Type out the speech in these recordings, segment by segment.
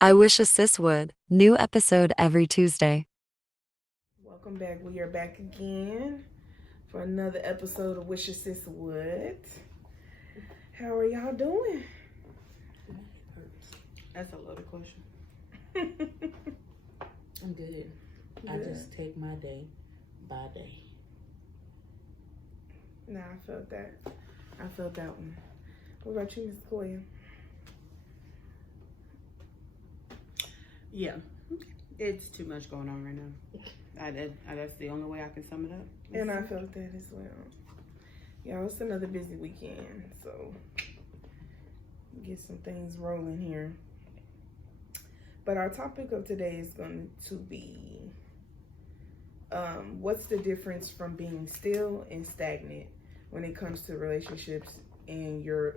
I wish a sis would. New episode every Tuesday. Welcome back. We are back again for another episode of Wish Your Sis Would. How are y'all doing? That's a loaded question. I'm good. I just take my day by day. Nah, I felt that. I felt that one. What about you, Miss Koya? Yeah, it's too much going on right now. That's the only way I can sum it up. And I felt that as well. Y'all, it's another busy weekend, so get some things rolling here. But our topic of today is going to be what's the difference from being still and stagnant when it comes to relationships and your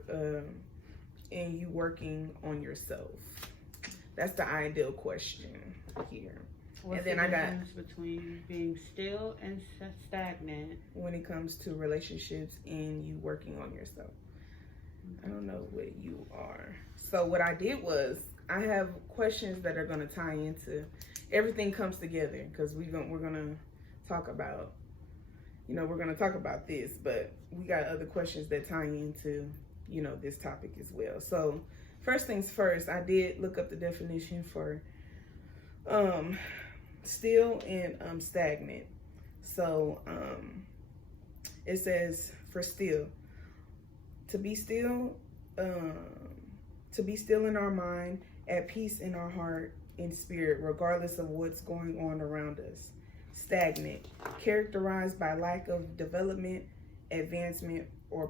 and you working on yourself. That's the ideal question here. What's and then the I got difference between being still and stagnant when it comes to relationships and you working on yourself. I don't know what you are. So what I did was I have questions that are going to tie into everything comes together because we're going to talk about we're going to talk about this, but we got other questions that tie into this topic as well. So first things first, I did look up the definition for still and stagnant. So it says for still, to be still in our mind, at peace in our heart and spirit, regardless of what's going on around us. Stagnant, characterized by lack of development, advancement, or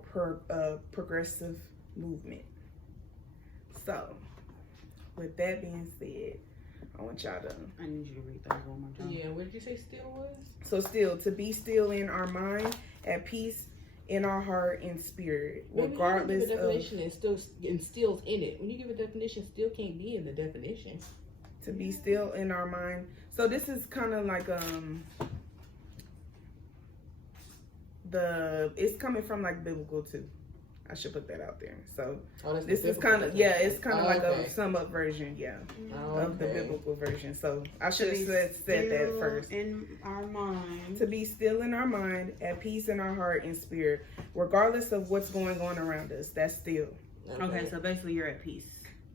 progressive movement. So, with that being said, I want y'all to... I need you to read that one more time. Yeah, what did you say still was? So still, to be still in our mind, at peace in our heart and spirit, regardless the definition and still's in it. When you give a definition, still can't be in the definition. To be still in our mind. So this is kind of like it's coming from like biblical too. I should put that out there. So this is kind of it's kind of like a sum up version, of the biblical version. So I should have said that first. In our mind. To be still in our mind, at peace in our heart and spirit, regardless of what's going on around us. That's still. Okay, so basically you're at peace.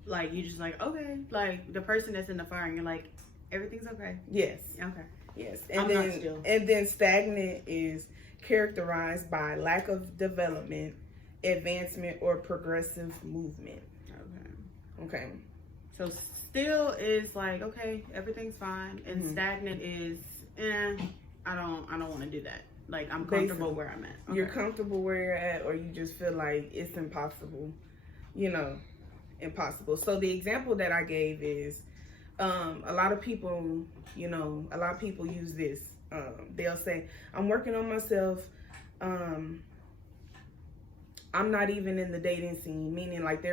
Like you just like, okay, like the person that's in the fire and you're like, everything's okay. Yes. Okay. Yes. And then stagnant is characterized by lack of development, advancement, or progressive movement. Okay. So still is like, okay, everything's fine, and stagnant is, I don't want to do that. Like I'm comfortable where I'm at. Okay. You're comfortable where you're at, or you just feel like it's impossible. Impossible. So the example that I gave is, a lot of people use this. They'll say, "I'm working on myself. I'm not even in the dating scene," meaning like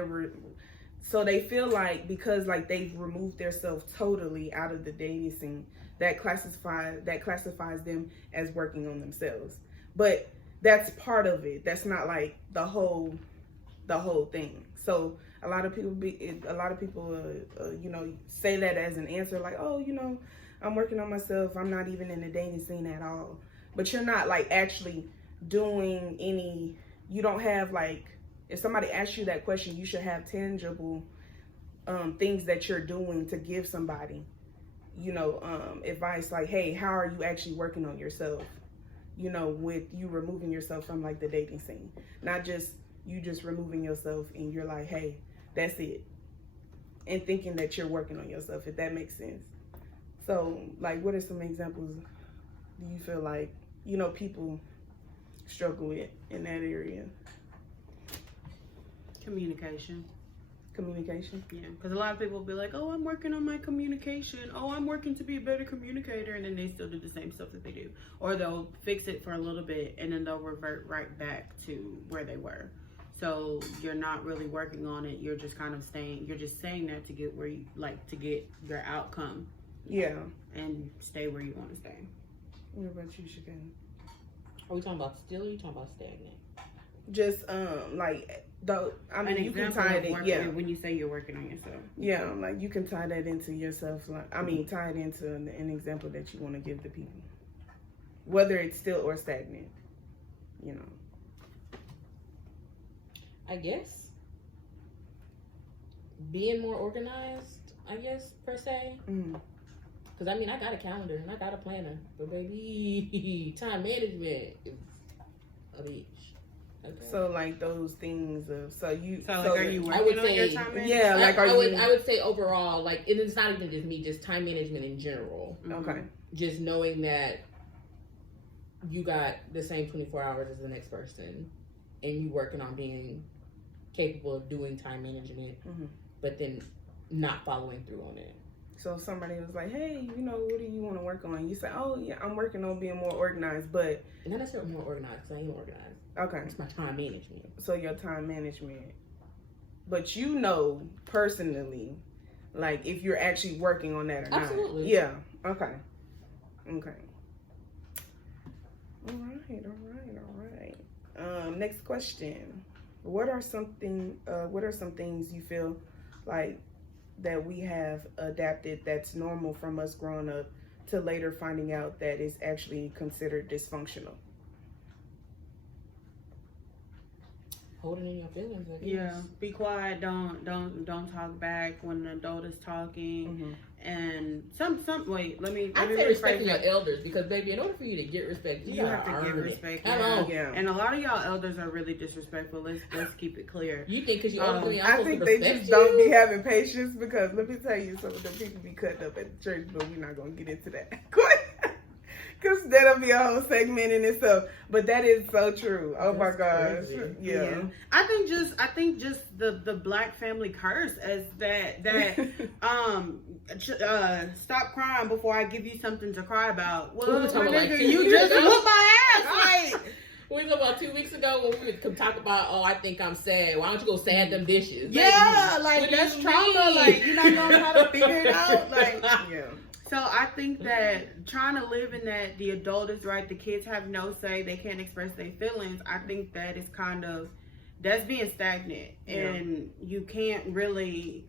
so they feel like because like they've removed themselves totally out of the dating scene, that classifies them as working on themselves. But that's part of it. That's not like the whole thing. So a lot of people say that as an answer, like, oh, I'm working on myself. I'm not even in the dating scene at all. But you're not like actually doing any. You don't have like, if somebody asks you that question, you should have tangible things that you're doing to give somebody, advice like, hey, how are you actually working on yourself? With you removing yourself from like the dating scene, not just you just removing yourself and you're like, hey, that's it. And thinking that you're working on yourself, if that makes sense. So like, what are some examples do you feel like, people struggle with in that area? Communication. Yeah, because a lot of people will be like, oh, I'm working on my communication. Oh, I'm working to be a better communicator. And then they still do the same stuff that they do. Or they'll fix it for a little bit and then they'll revert right back to where they were. So you're not really working on it. You're just kind of you're just saying that to get where you like to get your outcome. Yeah. And stay where you want to stay. What about you, Chicane? Are we talking about still or are you talking about stagnant? Just like Though I mean, An you can example tie of it. working when you say you're working on yourself. Yeah, like you can tie that into yourself. Like, I mean, tie it into an example that you want to give to people, whether it's still or stagnant. You know. I guess being more organized, I guess, per se. Because I mean, I got a calendar and I got a planner, but baby, time management is a bitch. Okay. So like those things of So are you I would working on your say- time management? Yeah, like I would say overall, like, and it's not even just me, just time management in general. Okay. Just knowing that you got the same 24 hours as the next person, and you working on being capable of doing time management, but then not following through on it. So if somebody was like, hey, you know, what do you want to work on? You say, oh yeah, I'm working on being more organized, but Not necessarily more organized, because I ain't organized. okay. It's my time management. So your time management. But you know personally, like if you're actually working on that or Absolutely. not. Yeah. Okay. Okay. All right. Next question. What are some things you feel like that we have adapted that's normal from us growing up to later finding out that it's actually considered dysfunctional? Holding in your feelings, I guess. Yeah, be quiet. Don't talk back when an adult is talking. And some wait. Let me I say rephrase respecting that. your elders, because baby, in order for you to get respect, you have gotta to give earn it. respect. Come Yeah. on. Yeah. And a lot of y'all elders are really disrespectful. Let's keep it clear. You think because you're older than me, I'm I supposed think to they respect just you? don't be having patience, because let me tell you, some of the people be cutting up at the church, but we're not gonna get into that. Because that'll be a whole segment in itself. But that is so true. Oh my gosh. Crazy. Yeah. I think just the black family curse as that stop crying before I give you something to cry about. Well, We were my talking nigga, like 2 you years just ago. whooped my ass. Like, We talked about 2 weeks ago when we would talk about, oh, I think I'm sad. Why don't you go sad them dishes? yeah, Baby, like what do that's you trauma. mean? Like you're not gonna try to figure it out. Like Yeah. so, I think that trying to live in that the adult is right, the kids have no say, they can't express their feelings. I think that is that's being stagnant, and you can't really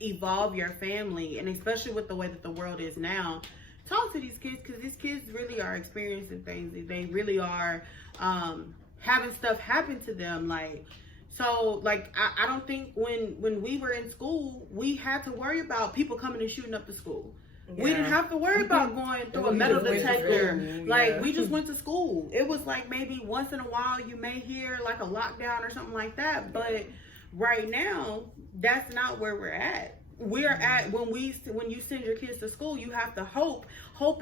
evolve your family, and especially with the way that the world is now. Talk to these kids, because these kids really are experiencing things. They really are having stuff happen to them. Like, so, like, I don't think when we were in school, we had to worry about people coming and shooting up the school. Yeah. We didn't have to worry about going through a metal just went to detector. school, Like, yeah. we just went to school. It was like maybe once in a while you may hear like a lockdown or something like that. But right now, that's not where we're at. We're at when you send your kids to school, you have to hope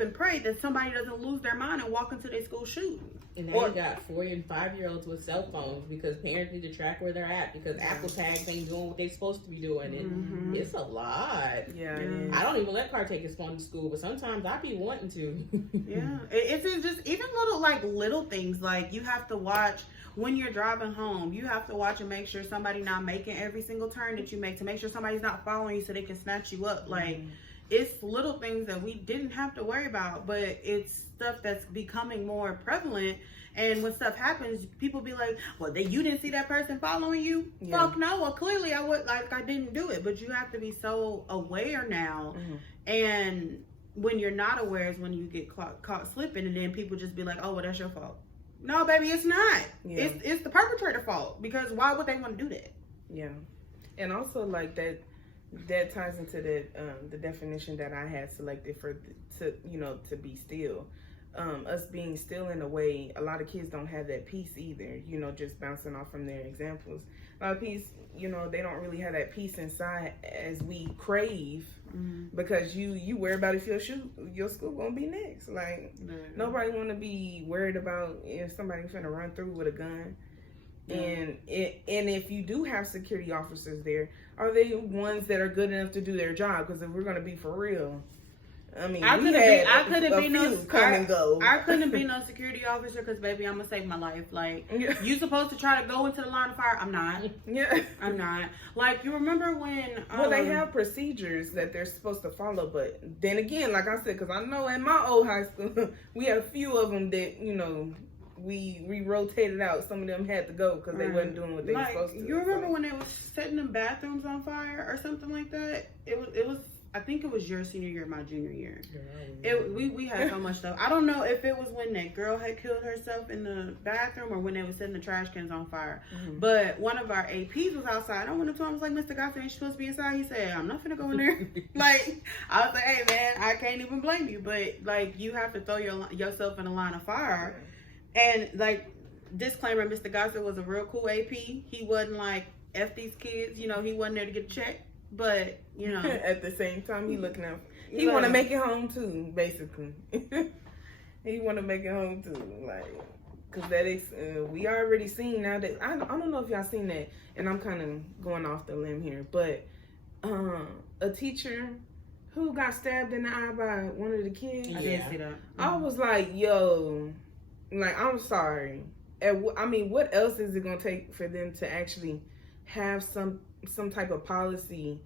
and pray that somebody doesn't lose their mind and walk into their school shooting. And now you got 4 and 5 year olds with cell phones because parents need to track where they're at because Apple tags ain't doing what they're supposed to be doing. And it's a lot. Yeah. I don't even let Car take his phone to school, but sometimes I be wanting to. Yeah, it's just even little things like you have to watch when you're driving home. You have to watch and make sure somebody not making every single turn that you make, to make sure somebody's not following you so they can snatch you up. Like, it's little things that we didn't have to worry about, but it's stuff that's becoming more prevalent. And when stuff happens, people be like, well, you didn't see that person following you? Yeah. Fuck no. Well, clearly I didn't do it. But you have to be so aware now. And when you're not aware is when you get caught slipping, and then people just be like, oh, well, that's your fault. No, baby, it's not. Yeah. It's the perpetrator fault, because why would they want to do that? Yeah. And also, like, that ties into the definition that I had selected to be still. Us being still, in a way, a lot of kids don't have that peace either, just bouncing off from their examples. A lot of peace, they don't really have that peace inside as we crave, because you worry about if your school gonna be next. Like, nobody want to be worried about if somebody finna run through with a gun. And if you do have security officers there, are they ones that are good enough to do their job? Because if we're gonna be for real, I mean, I couldn't be no security officer, because baby, I'm gonna save my life. Like, you supposed to try to go into the line of fire? I'm not. Yeah, I'm not. Like, you remember when? Well, they have procedures that they're supposed to follow, but then again, like I said, because I know in my old high school, we had a few of them that we rotated out. Some of them had to go because they wasn't doing what they were supposed to. You remember when they was setting them bathrooms on fire or something like that? It was. I think it was your senior year, my junior year. We had so much stuff. I don't know if it was when that girl had killed herself in the bathroom or when they were setting the trash cans on fire. Mm-hmm. But one of our APs was outside. I went up to him, I was like, Mr. Gossett, ain't you supposed to be inside? He said, I'm not finna go in there. Like, I was like, hey man, I can't even blame you. But like, you have to throw yourself in a line of fire. And like, disclaimer, Mr. Gossett was a real cool AP. He wasn't like, F these kids, you know, he wasn't there to get a check. But, you know. At the same time, he looking out. He want to make it home, too, basically. He want to make it home, too. Like, because that is, we already seen now that, I don't know if y'all seen that, and I'm kind of going off the limb here, but a teacher who got stabbed in the eye by one of the kids. I did see that. I was like, yo, like, I'm sorry. I mean, what else is it going to take for them to actually have some type of policy,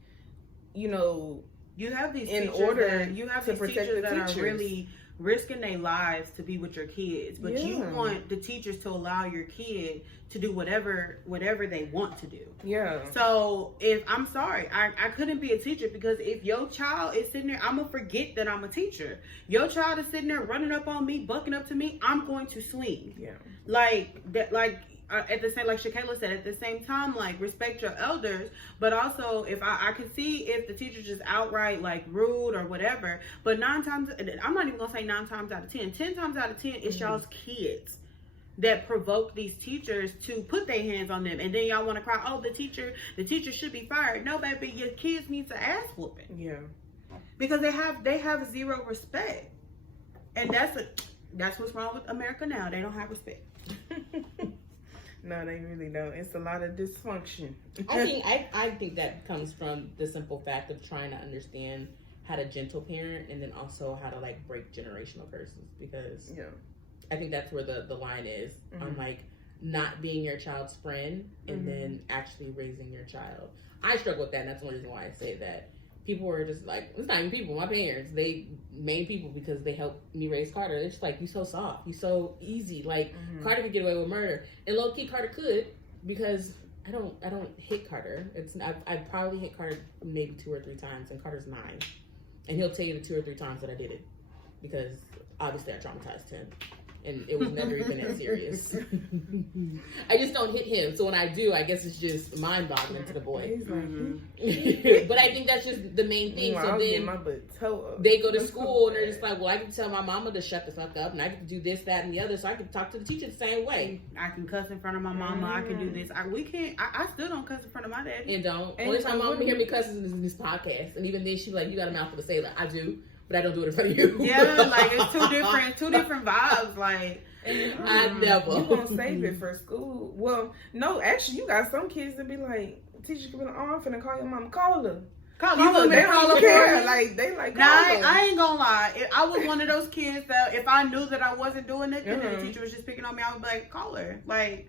you know, you have these in teachers order that, you have to these protect teachers the that teachers. are really risking their lives to be with your kids, but you want the teachers to allow your kid to do whatever they want to do. Yeah. So if I'm sorry, I couldn't be a teacher because if your child is sitting there, I'm gonna forget that I'm a teacher. Your child is sitting there running up on me, bucking up to me, I'm going to swing. Yeah. Like that, like. At the same, like Shakayla said, at the same time, like, respect your elders, but also if I could see if the teacher's just outright like rude or whatever, but 9 times, I'm not even gonna say 9 times out of 10 times out of 10 it's y'all's kids that provoke these teachers to put their hands on them, and then y'all want to cry, oh, the teacher should be fired. No, baby, your kids needs an ass whooping. Yeah. Because they have zero respect, and that's what's wrong with America now. They don't have respect. No, they really don't. It's a lot of dysfunction. I think that comes from the simple fact of trying to understand how to gentle parent and then also how to like break generational curses, because I think that's where the line is on like not being your child's friend and then actually raising your child. I struggle with that, and that's the only reason why I say that. People were just like, it's not even people, my parents, they main people because they helped me raise Carter. They're just like, you so soft, you so easy. Like Carter could get away with murder, and low key Carter could, because I don't hit Carter. I probably hit Carter maybe 2 or 3 times, and Carter's 9, and he'll tell you the 2 or 3 times that I did it, because obviously I traumatized him. And it was never even that serious. I just don't hit him. So when I do, I guess it's just mind-boggling to the boy. But I think that's just the main thing. So then my butt toe up. They go to school and they're just like, well, I can tell my mama to shut the fuck up, and I can do this, that, and the other, so I can talk to the teacher the same way. I can cuss in front of my mama. I can do this. I still don't cuss in front of my daddy. And don't. Only time my mama hear me cussing is in this podcast. And even then, she's like, you got a mouthful to say. Like, I do. But I don't do it in front of you. Yeah, like it's two different vibes. Like I never. You gonna save it for school? Well, no, actually, you got some kids that be like, teacher could be like, oh, I'm finna call your mom. Call her. They don't care. Like they like. Nah, I ain't gonna lie. I was one of those kids that if I knew that I wasn't doing it, and the teacher was just picking on me, I would be like, call her. Like,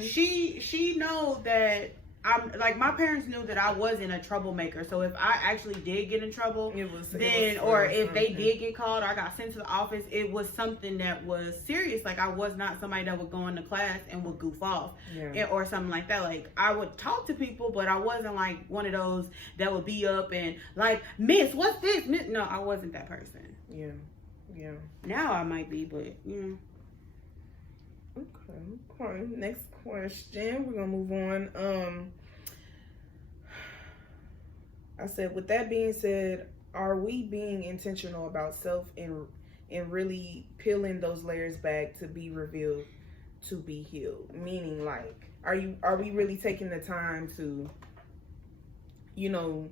she know that. I'm like, my parents knew that I wasn't a troublemaker, so if I actually did get in trouble, if they did get called or I got sent to the office, it was something that was serious. Like, I was not somebody that would go into class and would goof off or something like that. Like, I would talk to people, but I wasn't like one of those that would be up and like, Miss, what's this? Miss? No, I wasn't that person. Yeah. Now I might be, but Okay. Next question. We're gonna move on. I said, with that being said, are we being intentional about self and really peeling those layers back to be revealed, to be healed? Meaning, like, are we really taking the time to, you know,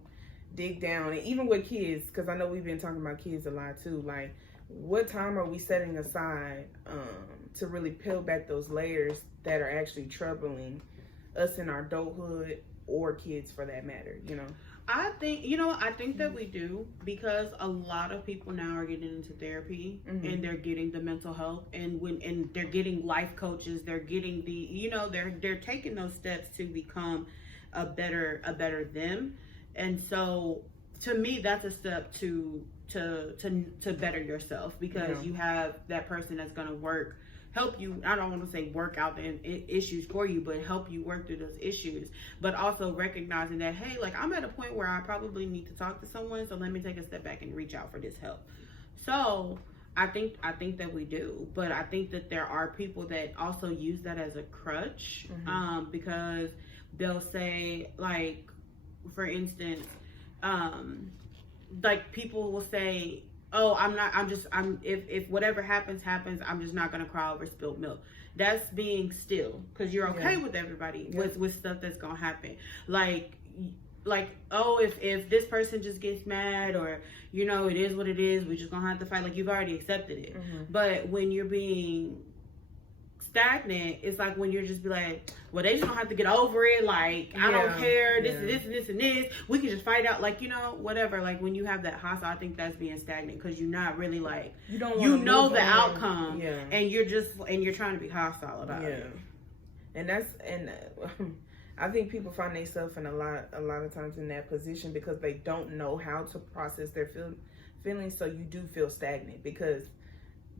dig down? And even with kids, because I know we've been talking about kids a lot too. Like, what time are we setting aside to really peel back those layers that are actually troubling us in our adulthood, or kids for that matter, you know? I think that we do, because a lot of people now are getting into therapy and they're getting the mental health, and they're getting life coaches, they're getting they're taking those steps to become a better them. And so to me, that's a step to better yourself, because you have that person that's going to work help you, I don't want to say work out the issues for you, but help you work through those issues. But also recognizing that, hey, like, I'm at a point where I probably need to talk to someone, so let me take a step back and reach out for this help. So I think that we do, but I think that there are people that also use that as a crutch, because they'll say, like, for instance, like, people will say, oh, if whatever happens, I'm just not gonna cry over spilled milk. That's being still, because you're okay with everybody, with stuff that's gonna happen. Like, oh, if this person just gets mad, or, you know, it is what it is, we're just gonna have to fight. Like, you've already accepted it. But when you're being stagnant, it's like when you're just be like, well, they just don't have to get over it. Like, I don't care. This and this and this and this. We can just fight out. Like, you know, whatever. Like, when you have that hostile, I think that's being stagnant, because you're not really like, you know the outcome, and you're trying to be hostile about it. And I think people find themselves in a lot of times in that position because they don't know how to process their feelings. So you do feel stagnant, because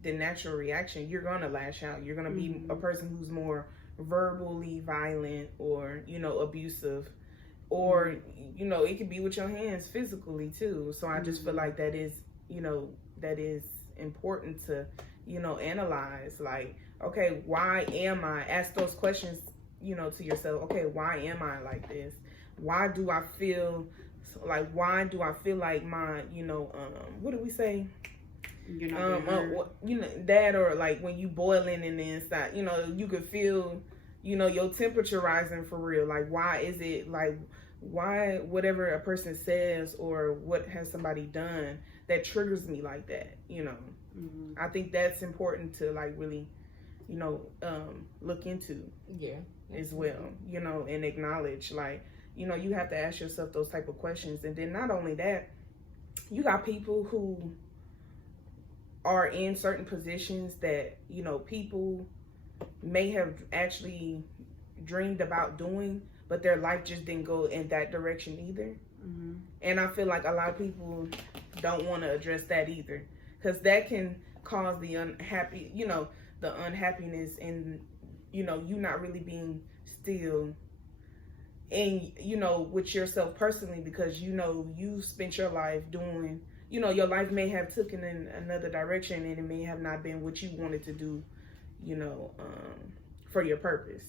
the natural reaction, you're gonna lash out. You're gonna be a person who's more verbally violent, or, you know, abusive, or, you know, it could be with your hands physically too. So I just feel like that is important to, you know, analyze. Like, okay, why am I? Ask those questions, you know, to yourself. Okay, why am I like this? Why do I feel like my, you know, what do we say? You're not you know, that, or like when you boiling in the inside, you know, you could feel, you know, your temperature rising for real. Like, why is it, like, why whatever a person says or what has somebody done that triggers me like that, you know? I think that's important to, like, really, you know, look into as well, you know, and acknowledge, like, you know, you have to ask yourself those type of questions. And then not only that, you got people who are in certain positions that, you know, people may have actually dreamed about doing, but their life just didn't go in that direction either. And I feel like a lot of people don't want to address that either, because that can cause the unhappiness, and, you know, you not really being still and, you know, with yourself personally, because, you know, you spent your life doing, you know, your life may have taken in another direction, and it may have not been what you wanted to do, you know, for your purpose.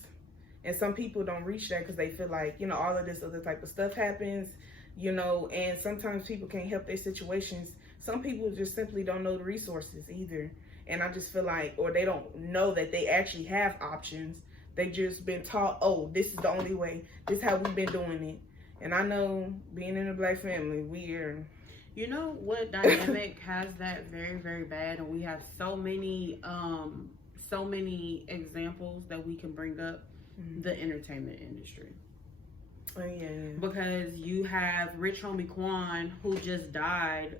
And some people don't reach that because they feel like, you know, all of this other type of stuff happens, you know, and sometimes people can't help their situations. Some people just simply don't know the resources either. And I just feel like, or they don't know that they actually have options. They just been taught, oh, this is the only way. This is how we've been doing it. And I know, being in a Black family, we're... You know what dynamic has that very, very bad, and we have so many examples that we can bring up. The entertainment industry. Oh, yeah. Because you have Rich Homie Quan, who just died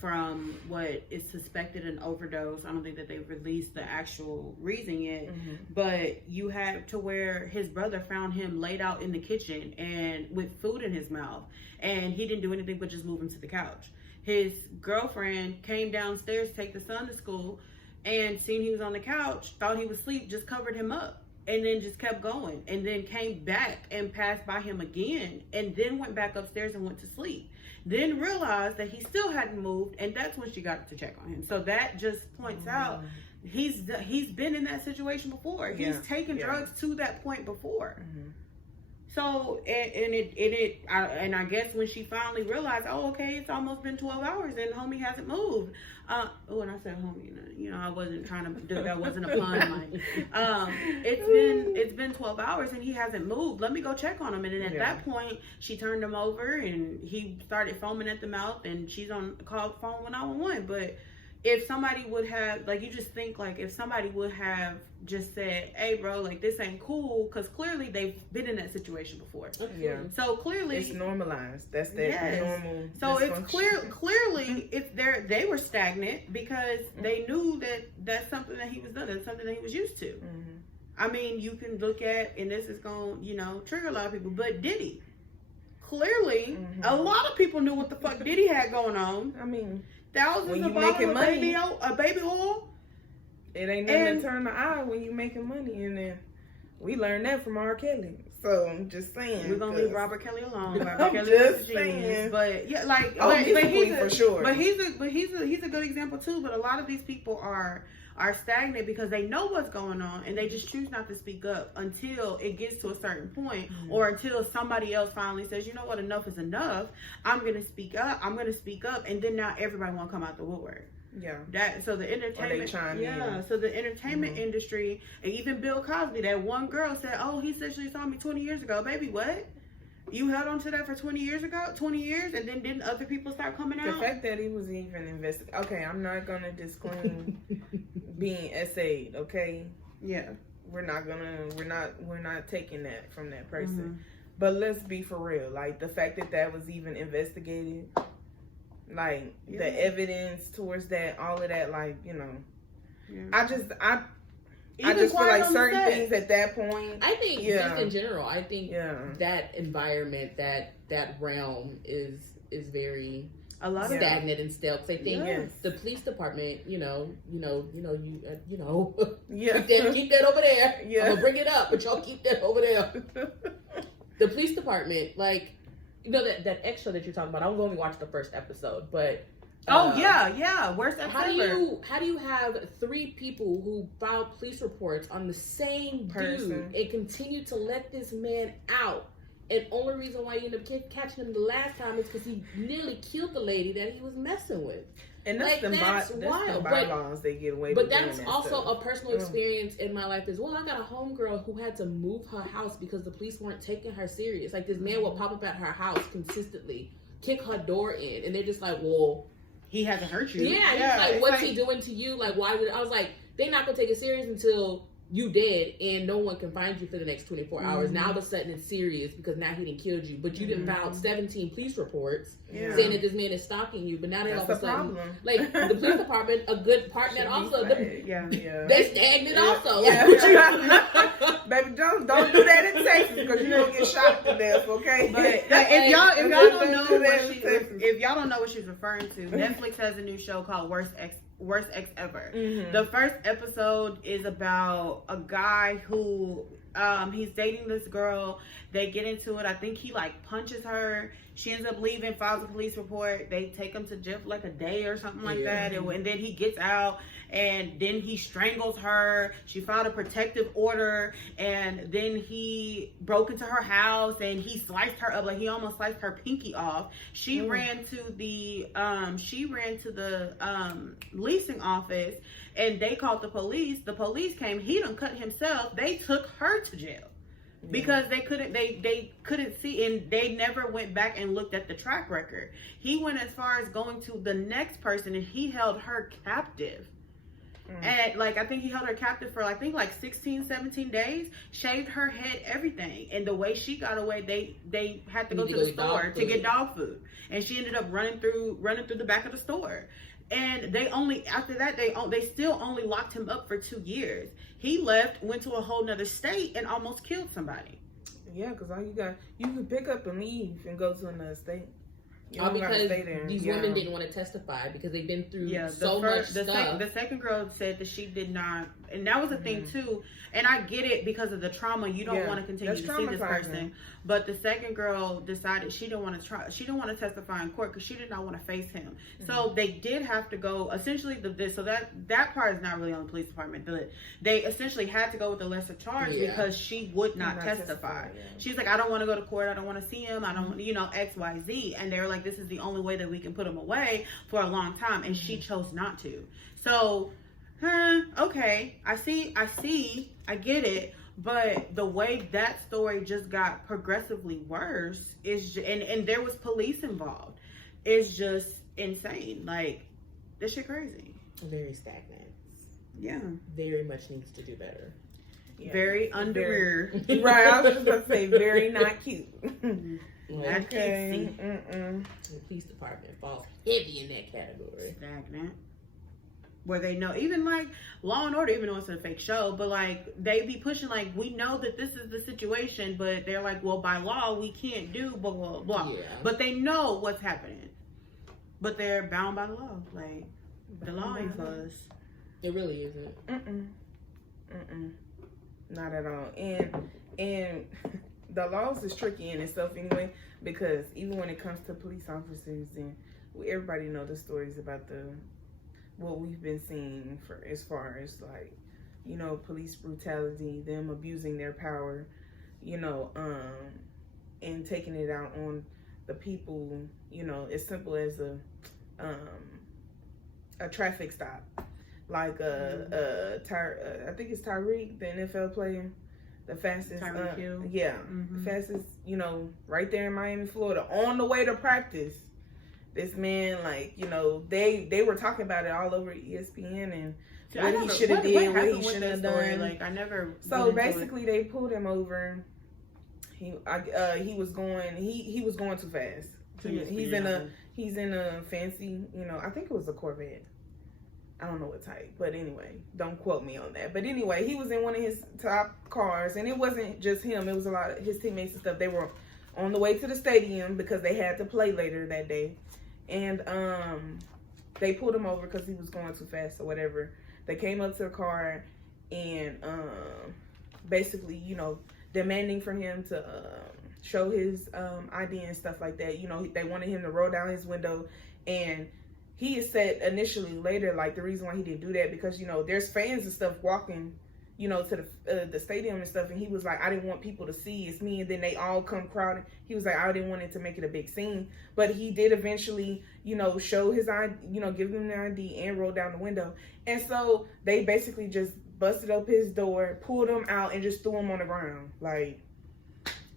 from what is suspected an overdose. I don't think that they've released the actual reason yet. But you have to where his brother found him laid out in the kitchen and with food in his mouth, and he didn't do anything but just move him to the couch. His girlfriend came downstairs to take the son to school and seen he was on the couch, thought he was asleep, just covered him up. And then just kept going, and then came back and passed by him again, and then went back upstairs and went to sleep. Then realized that he still hadn't moved, and that's when she got to check on him. So that just points out he's been in that situation before. He's taken drugs to that point before. So and I guess when she finally realized, oh, okay, it's almost been 12 hours and homie hasn't moved. And I said homie, you know, I wasn't trying to do that, wasn't a pun. Like, it's been 12 hours and he hasn't moved. Let me go check on him. And then at that point, she turned him over and he started foaming at the mouth, and she's on called phone 911. But if somebody would have, like, you just think, like, if somebody would have just said, hey, bro, like, this ain't cool, because clearly they've been in that situation before. Yeah. So clearly it's normalized. That's their normal. So it's clearly it's they were stagnant because they knew that that's something that he was done. That's something that he was used to. I mean, you can look at, and this is going to, you know, trigger a lot of people, but Diddy. Clearly, a lot of people knew what the fuck Diddy had going on. I mean, thousands of bottles of baby oil, It ain't nothing to turn the eye when you making money, and then we learned that from R. Kelly. So I'm just saying, we're gonna leave Robert Kelly alone. Robert I'm Kelly just is a genius, saying. but yeah, like, Oh, but he's for sure. But he's a good example too. But a lot of these people are stagnant because they know what's going on and they just choose not to speak up until it gets to a certain point, or until somebody else finally says, you know what, enough is enough. I'm gonna speak up. And then now everybody want to come out the woodwork. Yeah. So the entertainment, so the entertainment industry, and even Bill Cosby, that one girl said, "Oh, he sexually saw me 20 years ago." Baby, what? You held on to that for 20 years, and then didn't other people start coming out? The fact that he was even investigating. Okay, I'm not gonna disclaim being essayed. Okay. Yeah. We're not taking that from that person. But let's be for real. Like, the fact that was even investigated. Like, the evidence towards that, all of that, like, you know, I just feel like certain things at that point. I think just in general, I think that environment, that realm is very a lot stagnant and stale. Because I think the police department, keep that over there. Yeah. I'm gonna bring it up, but y'all keep that over there. The police department, like. You know that extra that you're talking about. I was only watching the first episode, but worst episode. How do you have 3 people who filed police reports on the same dude and continue to let this man out? And only reason why you end up catching him the last time is because he nearly killed the lady that he was messing with. And that's wild. Bylaws they get away with. But that's also a personal experience in my life as well. I got a homegirl who had to move her house because the police weren't taking her serious. Like, this man will pop up at her house consistently, kick her door in, and they're just like, well, he hasn't hurt you. Yeah, he's like, what's he doing to you? Like, why would I was like, they're not gonna take it serious until you dead and no one can find you for the next 24 hours. Now all of a sudden it's serious because now he done killed you, but you done filed 17 police reports saying that this man is stalking you. But now they're all of a sudden, like, the police department, a good partner also, they stagnant also. Baby, don't do that in Texas because you're gonna get shot to death. Okay, but if y'all don't know what she's referring to, Netflix has a new show called Worst Ex Ever. The first episode is about a guy who he's dating this girl. They get into it. I think he like punches her. She ends up leaving, files a police report. They take him to jail for like a day or something like that. And then he gets out and then he strangles her. She filed a protective order and then he broke into her house and he sliced her up. Like, he almost sliced her pinky off. She ran to the leasing office and they called the police. The police came. He done cut himself. They took her to jail. Because they couldn't see, and they never went back and looked at the track record. He went as far as going to the next person and he held her captive. And like, I think he held her captive for like 16, 17 days, shaved her head, everything. And the way she got away, they had to go to the store to get dog food. And she ended up running through the back of the store. And after that, they still only locked him up for 2 years. He left, went to a whole nother state, and almost killed somebody. Yeah, because you can pick up and leave and go to another state. All because these women didn't want to testify because they've been through so much stuff. The second girl said that she did not, and that was the thing too. And I get it because of the trauma. You don't want to continue to see this person. But the second girl decided she didn't want to try. She didn't want to testify in court because she did not want to face him. So they did have to go. Essentially, so that part is not really on the police department. They essentially had to go with the lesser charge because she would not testify. She's like, I don't want to go to court. I don't want to see him. I don't, X, Y, Z. And they were like, this is the only way that we can put him away for a long time. And she chose not to. So, okay, I see, I get it. But the way that story just got progressively worse is, and there was police involved, is just insane. Like, this shit crazy. Very stagnant. Yeah. Very much needs to do better. Yeah. Very underwear. Right, I was just going to say very not cute. Not cutesy. The police department falls heavy in that category. Stagnant. Where they know, even like Law and Order, even though it's a fake show, but like they be pushing like, we know that this is the situation, but they're like, well, by law we can't do blah blah blah. Yeah. But they know what's happening, but they're bound by the law. Like, the law ain't for us. It really isn't. Not at all. And the laws is tricky in itself anyway, because even when it comes to police officers, and everybody know the stories about what we've been seeing for as far as like, you know, police brutality, them abusing their power, you know, and taking it out on the people, you know, as simple as a traffic stop. Like I think it's Tyreek, the NFL player, the fastest, the fastest, you know, right there in Miami, Florida, on the way to practice. This man, like, you know, they were talking about it all over ESPN and what he should have did, what he shouldn't have done. Like, I never. So basically, they pulled him over. He was going too fast. He's in a fancy, you know, I think it was a Corvette. I don't know what type, but anyway, don't quote me on that. But anyway, he was in one of his top cars, and it wasn't just him. It was a lot of his teammates and stuff. They were on the way to the stadium because they had to play later that day. And they pulled him over because he was going too fast or whatever. They came up to the car and basically, you know, demanding for him to show his ID and stuff like that. You know, they wanted him to roll down his window, and he had said initially later, like, the reason why he didn't do that because, you know, there's fans and stuff walking, you know, to the stadium and stuff, and he was like, I didn't want people to see it's me, and then they all come crowding. He was like, I didn't want it to make it a big scene, but he did eventually, you know, show his ID, you know, give them the ID and roll down the window. And so they basically just busted up his door, pulled him out, and just threw him on the ground, like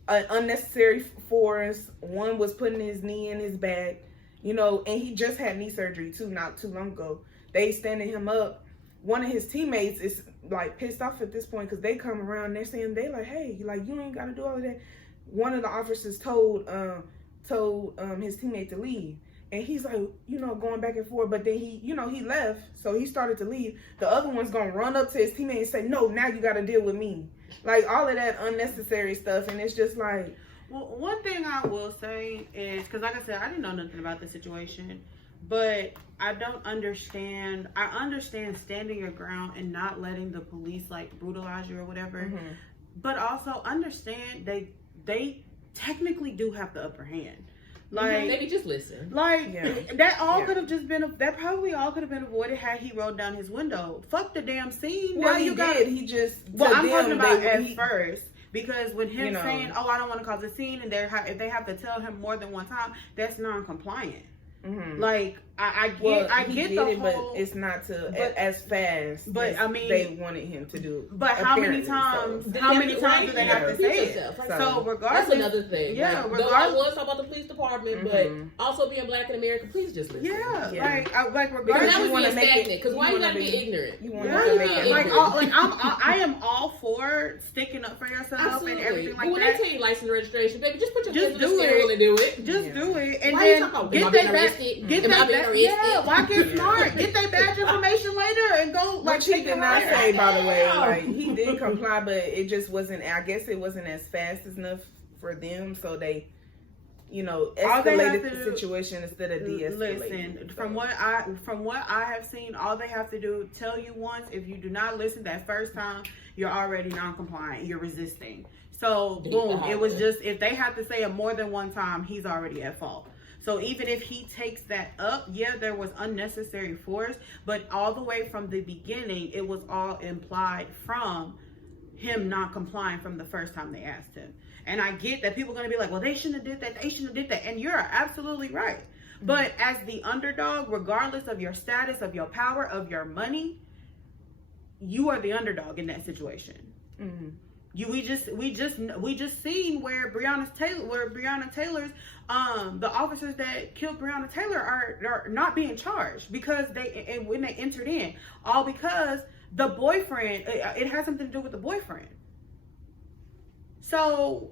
unnecessary force. One was putting his knee in his back, you know, and he just had knee surgery too, not too long ago. They standing him up. One of his teammates is like pissed off at this point because they come around and they're saying, they like, hey, like, you ain't got to do all of that. One of the officers told his teammate to leave. And he's like, you know, going back and forth. But then he, you know, he left. So he started to leave. The other one's going to run up to his teammate and say, no, now you got to deal with me. Like, all of that unnecessary stuff. And it's just like. Well, one thing I will say is, because like I said, I didn't know nothing about the situation. But I don't understand. I understand standing your ground and not letting the police, like, brutalize you or whatever. Mm-hmm. But also understand they technically do have the upper hand. Like, maybe just listen. Like, that all could have just been, that probably all could have been avoided had he rolled down his window. Fuck the damn scene. Well, he did. He just. Well, I'm talking about at first. Because with him saying, oh, I don't want to cause a scene, and if they have to tell him more than one time, that's non-compliant. Mm-hmm. Like, I get the whole, but it's not as fast. But as I mean, they wanted him to do. But how many times? How many times do they have to say it? So regardless, that's another thing. Yeah, like, regardless. I was talking about the police department, but also being black in America, please just listen. Yeah. Like regardless, because that would be stagnant. Because why you gotta be ignorant? You want to make it like I am all for sticking up for yourself and everything like that. But when they tell you license and registration, baby, just put your hands on the steering and do it. Just do it, and then get that back. Yeah, why get smart? Get that badge information later and go. Like, he did not say, by the way, like, he did comply, but it just wasn't. I guess it wasn't as fast enough for them, so they, you know, escalated the situation instead of de-escalating. Listen, from what I have seen, all they have to do, tell you once. If you do not listen that first time, you're already non-compliant. You're resisting. So boom, it was just, if they have to say it more than one time, he's already at fault. So even if he takes that up, yeah, there was unnecessary force, but all the way from the beginning, it was all implied from him not complying from the first time they asked him. And I get that people are going to be like, well, they shouldn't have did that. They shouldn't have did that. And you're absolutely right. Mm-hmm. But as the underdog, regardless of your status, of your power, of your money, you are the underdog in that situation. Mm-hmm. We just seen where Breonna Taylor's the officers that killed Breonna Taylor are not being charged because when they entered in, all because the boyfriend, it has something to do with the boyfriend. So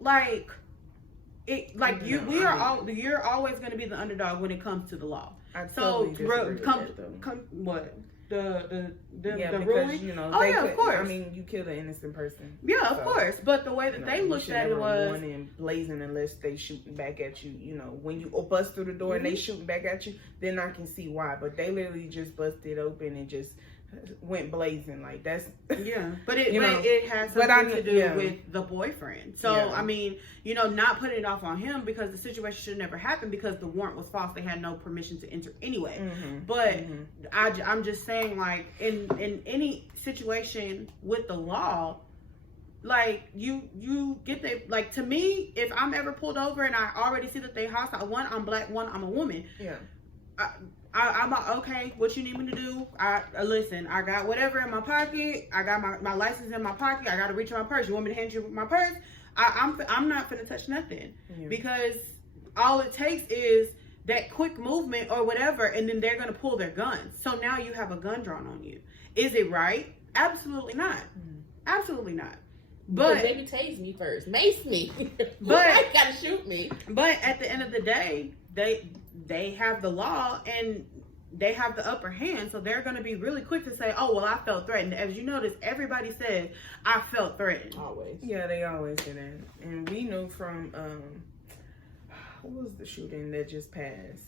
you're always going to be the underdog when it comes to the law. The ruling? You know, of course. I mean, you killed an innocent person. Yeah, of course. But the way that they looked at it was one in blazing unless they shooting back at you. You know, when you bust through the door and they shooting back at you, then I can see why. But they literally just busted open and just went blazing. Like that's yeah, but it you know, it has but something to do yeah. with the boyfriend. So Yeah. I mean, you know, not putting it off on him because the situation should never happen because the warrant was false. They had no permission to enter anyway. But I'm just saying, like in any situation with the law, like you get the, like, to me, if I'm ever pulled over and I already see that they hostile, one, I'm black, one, I'm a woman. Yeah. I'm like, okay, what you need me to do? Listen, I got whatever in my pocket. I got my license in my pocket. I got to reach in my purse. You want me to hand you my purse? I'm not finna touch nothing because all it takes is that quick movement or whatever, and then they're gonna pull their guns. So now you have a gun drawn on you. Is it right? Absolutely not. Absolutely not. But maybe tase me first, mace me. But you gotta shoot me. But at the end of the day, they have the law and they have the upper hand, so they're going to be really quick to say, oh, well, I felt threatened. As you notice, everybody says, I felt threatened. Always. Yeah, they always say that. And we knew from, what was the shooting that just passed?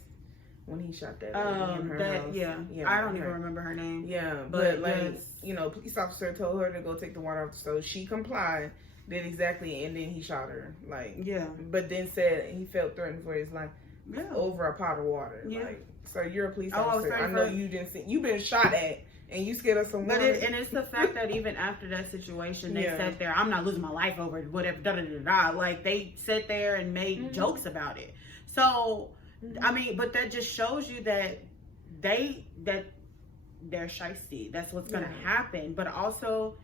When he shot that lady in her house. Yeah, I don't even remember her name. Yeah, but like, you know, police officer told her to go take the water off the stove. She complied, did exactly, and then he shot her. Like, yeah. But then said he felt threatened for his life over a pot of water. Yeah. Like, so you're a police officer. I know you didn't see. You've been shot at, and you scared of some water. And it's the fact that even after that situation, they sat there. I'm not losing my life over it, whatever. Da da da da. Like they sat there and made jokes about it. So I mean, but that just shows you that they're shiesty. That's what's gonna happen. But also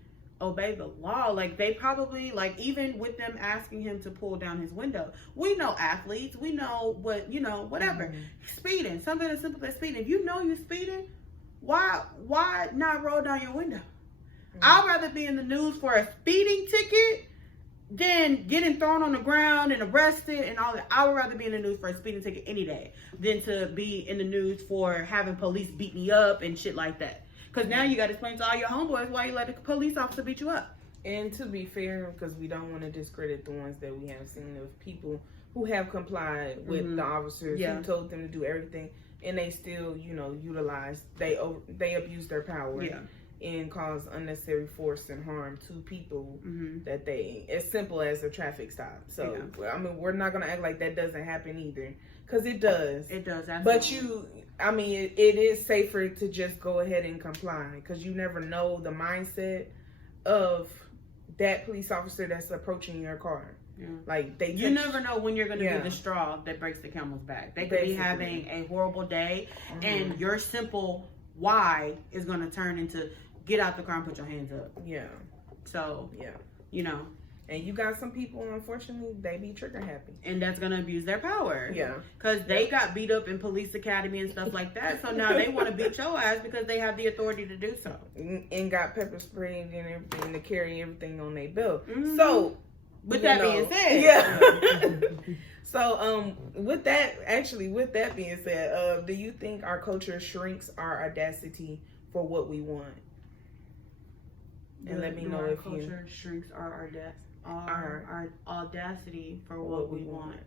obey the law. Like they probably, like, even with them asking him to pull down his window, we know athletes, we know what, you know, whatever. Speeding, something as simple as speeding. If you know you're speeding, why not roll down your window? I'd rather be in the news for a speeding ticket than getting thrown on the ground and arrested and all that. I would rather be in the news for a speeding ticket any day than to be in the news for having police beat me up and shit like that. Because now you got to explain to all your homeboys why you let a police officer beat you up. And to be fair, because we don't want to discredit the ones that we have seen of people who have complied with the officers who told them to do everything, and they still, you know, they abuse their power and cause unnecessary force and harm to people that they, as simple as a traffic stop. So, I mean, we're not going to act like that doesn't happen either, because it does. It does, absolutely. But I mean, it is safer to just go ahead and comply, because you never know the mindset of that police officer that's approaching your car. Yeah. Like you never know when you're going to be the straw that breaks the camel's back. They could be having a horrible day, and your simple why is going to turn into get out the car and put your hands up. Yeah. So you know. And you got some people, unfortunately, they be trigger happy. And that's going to abuse their power. Yeah. Because they got beat up in police academy and stuff like that. So now they want to beat your ass because they have the authority to do so. And got pepper sprayed and everything to carry everything on their belt. So, with that being said. So, with that being said, do you think our culture shrinks our audacity for what we want? And let me know if culture shrinks our audacity for what we want.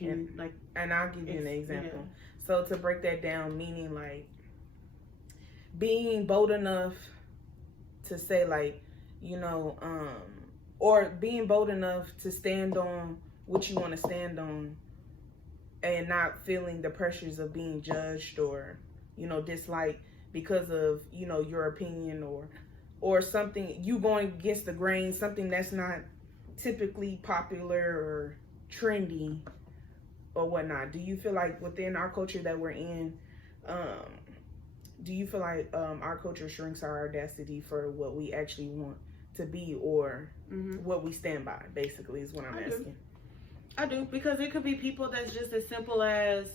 And I'll give you an example. So to break that down, meaning like being bold enough to say, like, you know, or being bold enough to stand on what you want to stand on and not feeling the pressures of being judged or, you know, disliked because of, you know, your opinion or something, you going against the grain, something that's not typically popular or trendy or whatnot. Do you feel like within our culture that we're in, do you feel like our culture shrinks our audacity for what we actually want to be or what we stand by, basically, is what I'm asking. I do, because it could be people that's just as simple as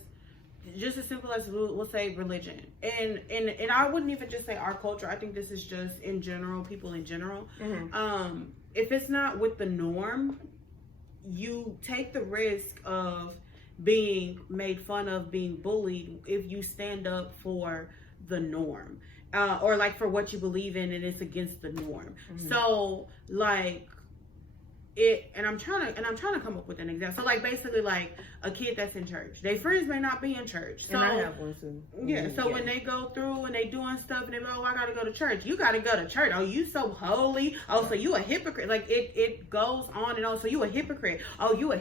we'll say religion, and I wouldn't even just say our culture. I think this is just in general, people in general. If it's not with the norm, you take the risk of being made fun of, being bullied if you stand up for the norm, or like for what you believe in and it's against the norm. So like I'm trying to come up with an example. So like basically like a kid that's in church, their friends may not be in church. So and I have one too. Yeah. So when they go through and they doing stuff and they go, oh, I gotta go to church. You gotta go to church. Oh, you so holy. Oh, so you a hypocrite. Like it goes on and on. So you a hypocrite. Oh, you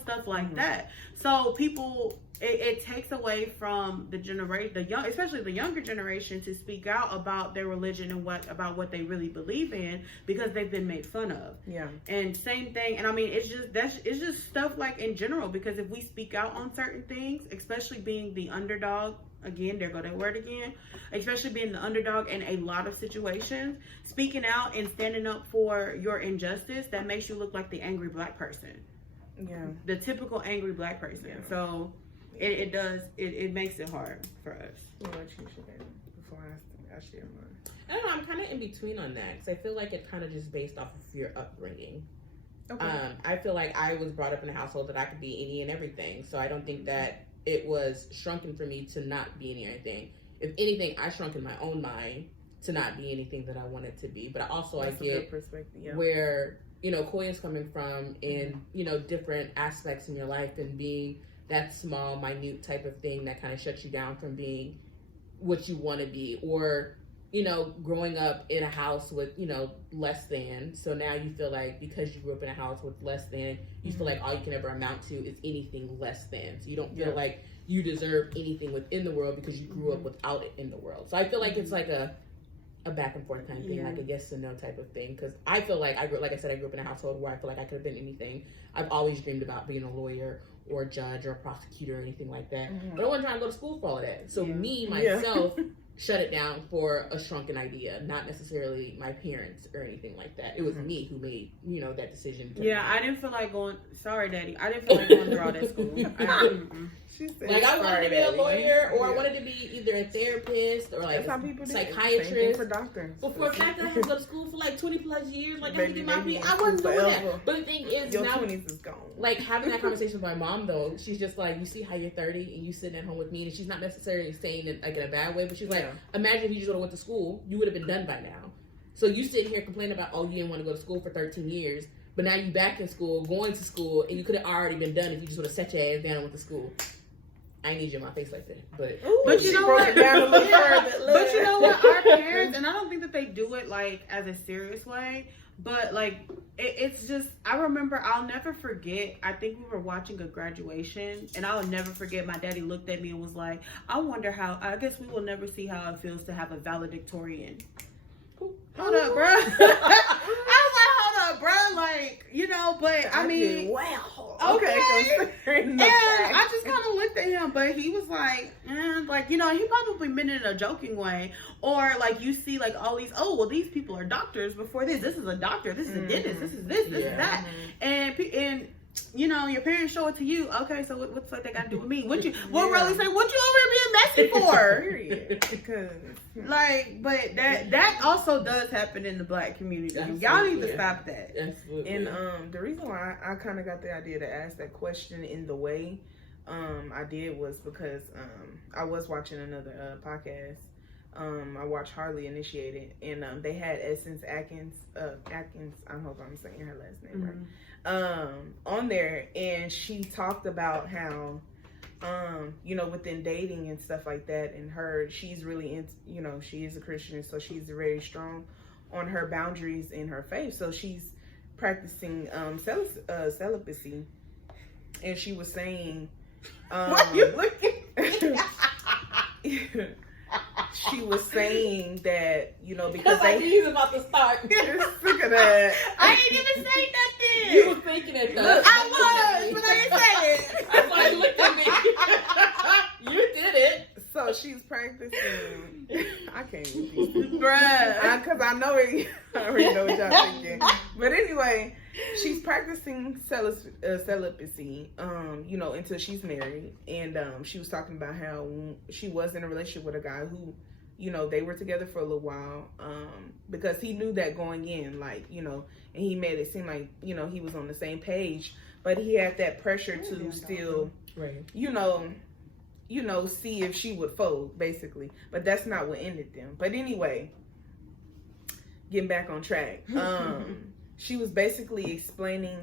stuff like that. So people. It takes away from the generation, especially the younger generation, to speak out about their religion and about what they really believe in, because they've been made fun of. Yeah. And same thing. And I mean, it's just stuff like in general, because if we speak out on certain things, especially being the underdog, again, there go that word again, especially being the underdog in a lot of situations, speaking out and standing up for your injustice, that makes you look like the angry black person. Yeah. The typical angry black person. Yeah. So. It makes it hard for us. What you should do before I share mine? I don't know. I'm kind of in between on that, because I feel like it's kind of just based off of your upbringing. Okay. I feel like I was brought up in a household that I could be any and everything, so I don't think that it was shrunken for me to not be any and everything. If anything, I shrunk in my own mind to not be anything that I wanted to be. But also, I get where Koi is coming from in different aspects in your life, and being that small, minute type of thing that kind of shuts you down from being what you want to be, or, growing up in a house with, less than. So now you feel like because you grew up in a house with less than, you feel like all you can ever amount to is anything less than. So you don't feel like you deserve anything within the world because you grew up without it in the world. So I feel like it's like a back and forth kind of thing, like a yes and no type of thing. Because I feel like I grew up in a household where I feel like I could have been anything. I've always dreamed about being a lawyer or a judge or a prosecutor or anything like that. But I wasn't trying to go to school for all of that. So me, myself, shut it down for a shrunken idea, not necessarily my parents or anything like that. It was me who made, that decision. I didn't feel like going, sorry, Daddy. I didn't feel like going through all that school. She said, like, I wanted to be a lawyer, or I wanted to be either a therapist or like a psychiatrist. Same thing for doctors. But for a fact that I had to go to school for like 20 plus years, like I had to get my PhD, I wasn't doing that. But the thing is, your now, 20s is gone. Like having that conversation with my mom, though, she's just like, you see how you're 30 and you sitting at home with me, and she's not necessarily saying it like in a bad way, but she's like, imagine if you just would have went to school, you would have been done by now. So you sitting here complaining about, oh, you didn't want to go to school for 13 years, but now you back in school, going to school, and you could have already been done if you just would have set your ass down and went to school. I need you in my face like that, but you know what? But you know what? Our parents, and I don't think that they do it like as a serious way, but like it's just, I remember, I'll never forget, I think we were watching a graduation, and I'll never forget, my daddy looked at me and was like, I guess we will never see how it feels to have a valedictorian. Hold up, bro. I was like, hold up, bro. Like, but I mean, wow. Okay. And I just kind of looked at him, but he was like, he probably meant it in a joking way. Or like you see like all these, these people are doctors before this. This is a doctor. This is a dentist. This is this is that. And your parents show it to you. Okay, so what's like they got to do with me? What Rolly say? What you over here being messy for? Period. Because but that also does happen in the black community. Absolutely. Y'all need to stop that. Absolutely. And the reason why I kind of got the idea to ask that question in the way I did was because I was watching another podcast. I watched Harley Initiated, and they had Essence Atkins. I hope I'm saying her last name right. On there, and she talked about how within dating and stuff like that, and she's really in, she is a Christian, so she's very strong on her boundaries in her faith. So she's practicing celibacy, and she was saying, what you looking? She was saying that, because he's about to start. Look at that. I didn't even say nothing. You was thinking it though. I was, but I didn't say it. That's why you looked at me. You did it. So she's practicing. I can't with these, bruh. Because I know it. I already know what y'all thinking. But anyway, she's practicing celibacy, until she's married. And she was talking about how she was in a relationship with a guy who, they were together for a little while, because he knew that going in, and he made it seem like, he was on the same page, but he had that pressure to still, right. See if she would fold, basically. But that's not what ended them. But anyway, getting back on track. she was basically explaining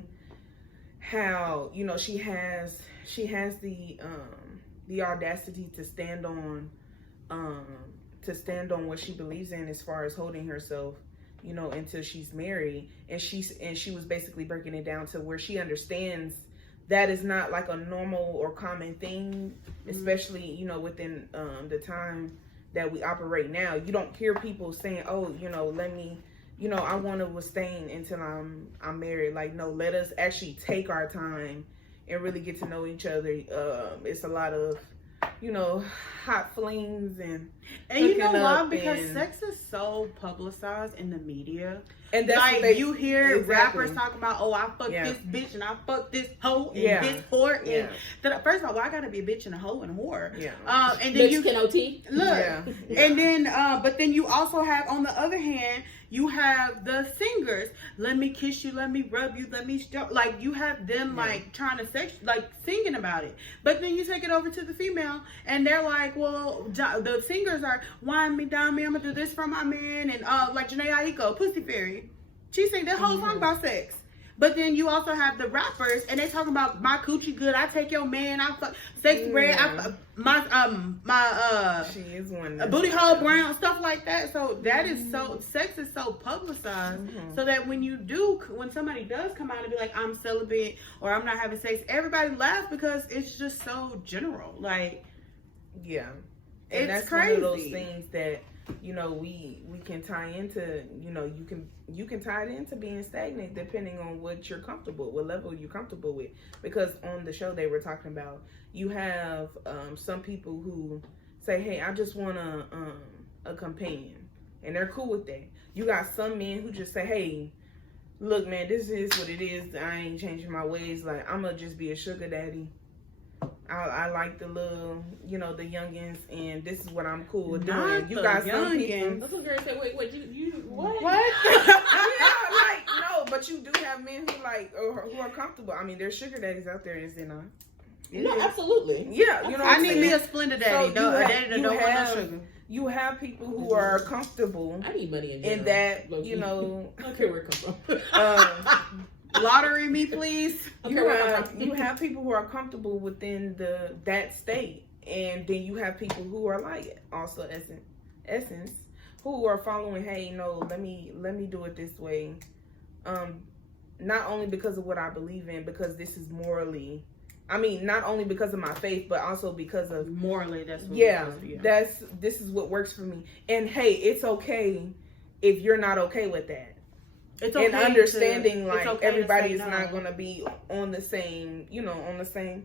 how, you know, she has the audacity to stand on what she believes in as far as holding herself, you know, until she's married. And she was basically breaking it down to where she understands that is not like a normal or common thing, especially, you know, within the time that we operate now. You don't hear people saying, oh, you know, I want to abstain until I'm married. Like, no, let us actually take our time and really get to know each other. It's a lot of, you know, hot flings and you know why? up Because and sex is so publicized in the media. and that's Like, what you hear exactly. rappers talking about, oh, I fucked Yeah. this bitch and I fucked this hoe and Yeah. this whore. And Yeah. first of all, why I gotta be a bitch and a hoe and a whore? Yeah. And then you Mexican OT. look, Yeah. and then but then you also have, on the other hand, you have the singers. Let me kiss you, let me rub you, let me like, you have them like trying to like singing about it. But then you take it over to the female and they're like, well, the singers are wine me down, me, I'm gonna do this for my man, and like Janae Aiko, Pussy Fairy. She sang that whole song about sex. But then you also have the rappers, and they talking about my coochie good. I take your man. I fuck sex bread. I my She is one. booty hole brown, stuff like that. So that is so, sex is so publicized, so that when somebody does come out and be like, I'm celibate or I'm not having sex, everybody laughs because it's just so general. Like, yeah, and it's that's crazy. one of those things that, you know, we can tie into, you know, you can tie it into being stagnant depending on what you're comfortable, what level you're comfortable with. Because on the show they were talking about, you have some people who say, hey, I just want a companion, and they're cool with that. You got some men who just say, hey, look, man, this is what it is. I ain't changing my ways. Like, I'm gonna just be a sugar daddy. I like the little, you know, the youngins, and this is what I'm cool with doing. You got some people. That's what girl said. Wait, you what? Yeah, like, no, but you do have men who like, or who are comfortable. I mean, there's sugar daddies out there, is there not? No, absolutely. Yeah, you know. I need me a Splendor daddy. So A daddy that don't want no sugar. You have people who are comfortable I need money in that, you know. I don't care where it comes from. Lottery me, please. You have people who are comfortable within that state, and then you have people who are like also essence who are following, hey, no, let me do it this way, not only because of what I believe in, because this is morally, I mean, not only because of my faith, but also because of morally, that's what this is what works for me. And hey, it's okay if you're not okay with that. It's okay, and understanding like okay, everybody is not going to be on the same, you know, on the same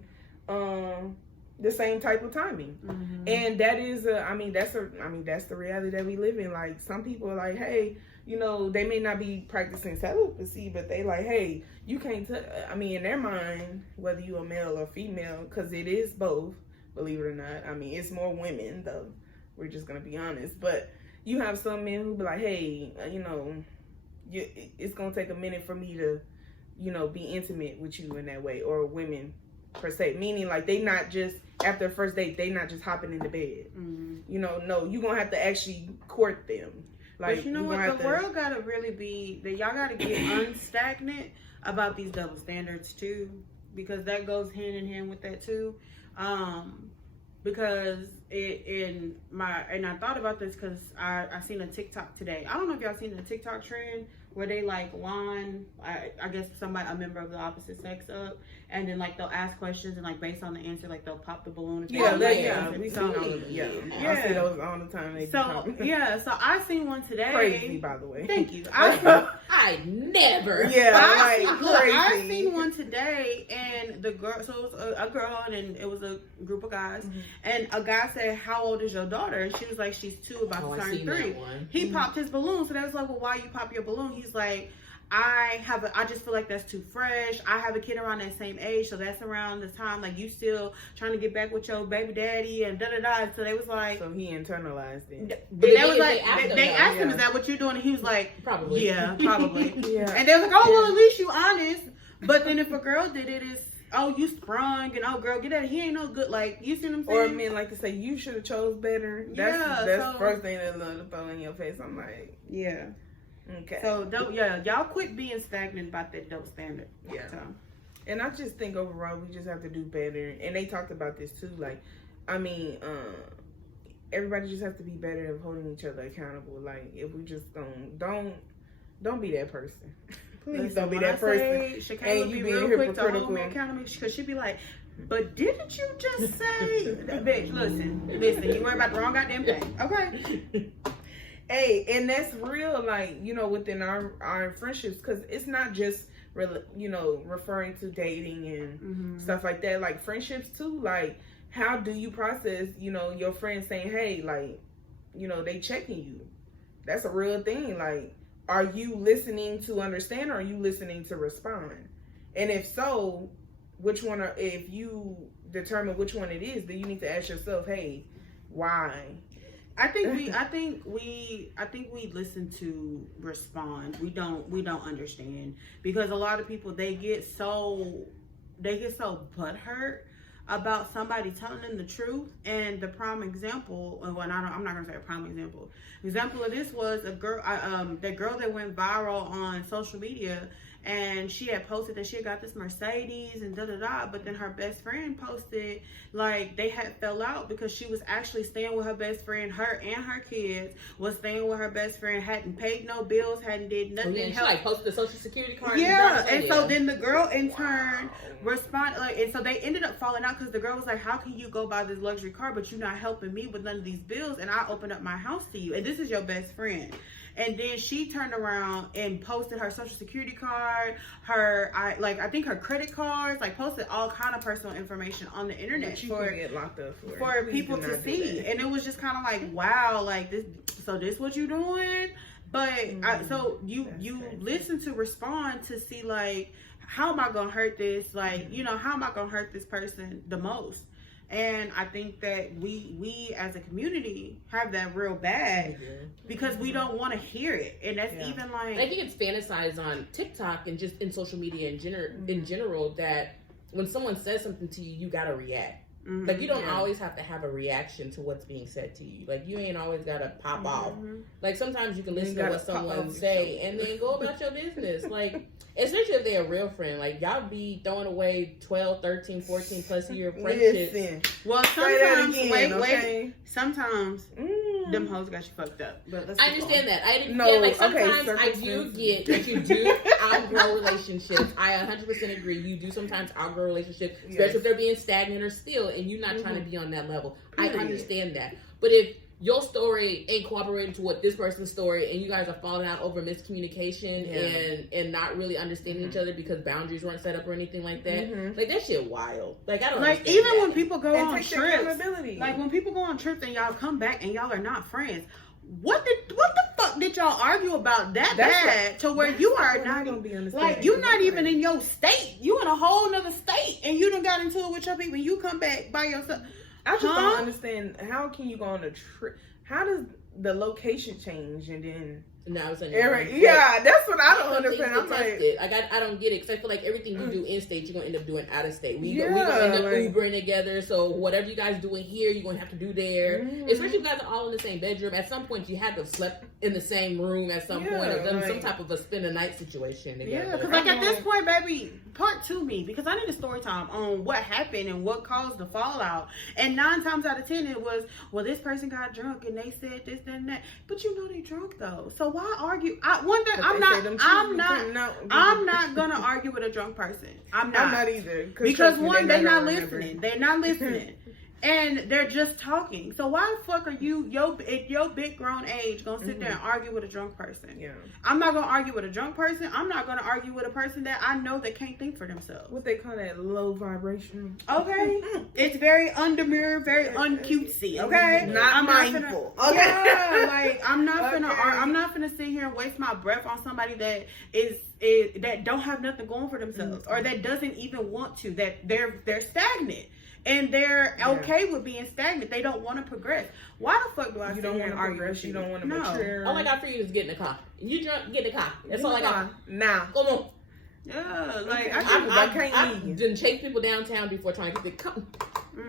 type of timing. And that is that's the reality that we live in. Like, some people are like, hey, you know, they may not be practicing celibacy, but they like, hey, you can't I mean, in their mind, whether you a male or female, because it is both, believe it or not. I mean, it's more women though, we're just gonna be honest. But you have some men who be like, hey, you know, it's gonna take a minute for me to, you know, be intimate with you in that way. Or women per se, meaning like they not just after the first date, they not just hopping into bed. You know, no, you gonna have to actually court them. Like, but you know what, the world gotta really be that y'all gotta get unstagnant about these double standards too, because that goes hand in hand with that too. Because I thought about this because I seen a TikTok today. I don't know if y'all seen the TikTok trend where they like line, I guess a member of the opposite sex up, and then like they'll ask questions, and like based on the answer, like they'll pop the balloon. We seen all of them. I see those all the time. So I seen one today. Crazy, by the way. Thank you. I never. I seen one today, and the girl. So it was a girl, and it was a group of guys, and a guy said, "How old is your daughter?" And she was like, "She's 2, about to turn 3." He popped his balloon, so they was like, "Well, why you pop your balloon?" He's like, I just feel like that's too fresh. I have a kid around that same age, so that's around the time like you still trying to get back with your baby daddy and da. So they was like, so he internalized it. They was like, they asked him, "Is that what you're doing?" And he was like, "Probably, yeah, probably." And they was like, "Oh, well, at least you honest." But then if a girl did it, it's, "Oh, you sprung," and, "Oh, girl, get out of here, he ain't no good." Like, you see what I'm saying? Or men like to say, "You should have chose better." That's the first thing that love to throw in your face. I'm like, yeah. Okay. So y'all quit being stagnant about that double standard. Yeah. So. And I just think overall we just have to do better. And they talked about this too. Like, I mean, everybody just has to be better at holding each other accountable. Like, if we just don't be that person. Please don't be that person. Shakayla And be you being real quick to hold hypocritical. me accountable because she be like, but didn't you just say that? Bitch, listen, you worry about the wrong goddamn thing. Okay. Hey, and that's real, like, you know, within our friendships, because it's not just, you know, referring to dating and stuff like that. Like, friendships too. Like, how do you process, you know, your friends saying, hey, like, you know, they checking you? That's a real thing. Like, are you listening to understand, or are you listening to respond? And if so, which one if you determine which one it is, then you need to ask yourself, hey, why? I think we listen to respond. We don't understand, because a lot of people they get so butthurt about somebody telling them the truth. And the prime example, well, I'm not gonna say a prime example. Example of this was a girl, that girl that went viral on social media. And she had posted that she had got this Mercedes and but then her best friend posted like they had fell out because she was actually staying with her best friend. Her and her kids was staying with her best friend, hadn't paid no bills, hadn't did nothing. And she like posted the social security card. Yeah, and so then the girl in turn responded, like, and so they ended up falling out because the girl was like, "How can you go buy this luxury car, but you're not helping me with none of these bills? And I opened up my house to you, and this is your best friend." And then she turned around and posted her social security card, I think her credit cards, like posted all kind of personal information on the internet for get locked up for people to see. And it was just kind of like, wow, like this what you doing? But so you listen to respond to see like, how am I gonna hurt this? Like, you know, how am I gonna hurt this person the most? And I think that we as a community have that real bad because we don't want to hear it. And that's even like, I think it's fantasized on TikTok and just in social media in general that when someone says something to you, you gotta react. Like, you don't always have to have a reaction to what's being said to you. Like, you ain't always gotta pop off. Like, sometimes you can listen to what someone say and then go about your business. Like, especially if they're a real friend. Like, y'all be throwing away 12, 13, 14 plus year friendships. Listen. Well, sometimes, wait. Sometimes them hoes got you fucked up. But I understand that. I understand. Like, sometimes I do get that you do outgrow relationships. I 100% agree. You do sometimes outgrow relationships, especially if they're being stagnant or still, and you're not trying to be on that level. I understand that. But if your story ain't cooperating to what this person's story, and you guys are falling out over miscommunication and not really understanding each other because boundaries weren't set up or anything like that, like, that shit wild. Like, I don't like, even when people go and on trips, like when people go on trips and y'all come back and y'all are not friends, what the fuck did y'all argue about that bad to where you are not even, like, you're not even in your state, you in a whole nother state, and you done got into it with your people and you come back by yourself. I just don't understand, how can you go on a trip? How does the location change and then? No, that's what I don't understand. I'm like, I don't get it, because I feel like everything you do in state, you're gonna end up doing out of state. We're gonna end up Ubering together. So whatever you guys doing here, you're gonna have to do there. Especially if you guys are all in the same bedroom. At some point, you had to have slept in the same room at some point, or done some type of a spend a night situation together. Yeah, because like at this point, baby, part 2 me, because I need a story time on what happened and what caused the fallout. And 9 times out of 10, it was, well, this person got drunk and they said this, that, and that. But you know they drunk though, so why argue? I'm not gonna argue with a drunk person. I'm not either. Because one, they're not listening. They're not listening. And they're just talking. So why the fuck are you, at your big grown age, gonna sit there and argue with a drunk person? Yeah. I'm not gonna argue with a drunk person. I'm not gonna argue with a person that I know that can't think for themselves. What they call that, low vibration. Okay. It's very undermirror, very uncutesy. Okay. Not mindful. Okay. Yeah, like I'm not gonna sit here and waste my breath on somebody that that don't have nothing going for themselves, or that doesn't even want to, that they're stagnant. And they're okay with being stagnant. They don't want to progress. Why the fuck do I sit here and argue with you? You don't want to mature. All I got for you is get in the car. You drunk, get in the car. That's all I got. Now. Come on. Yeah, like I've done chase people downtown before trying to come.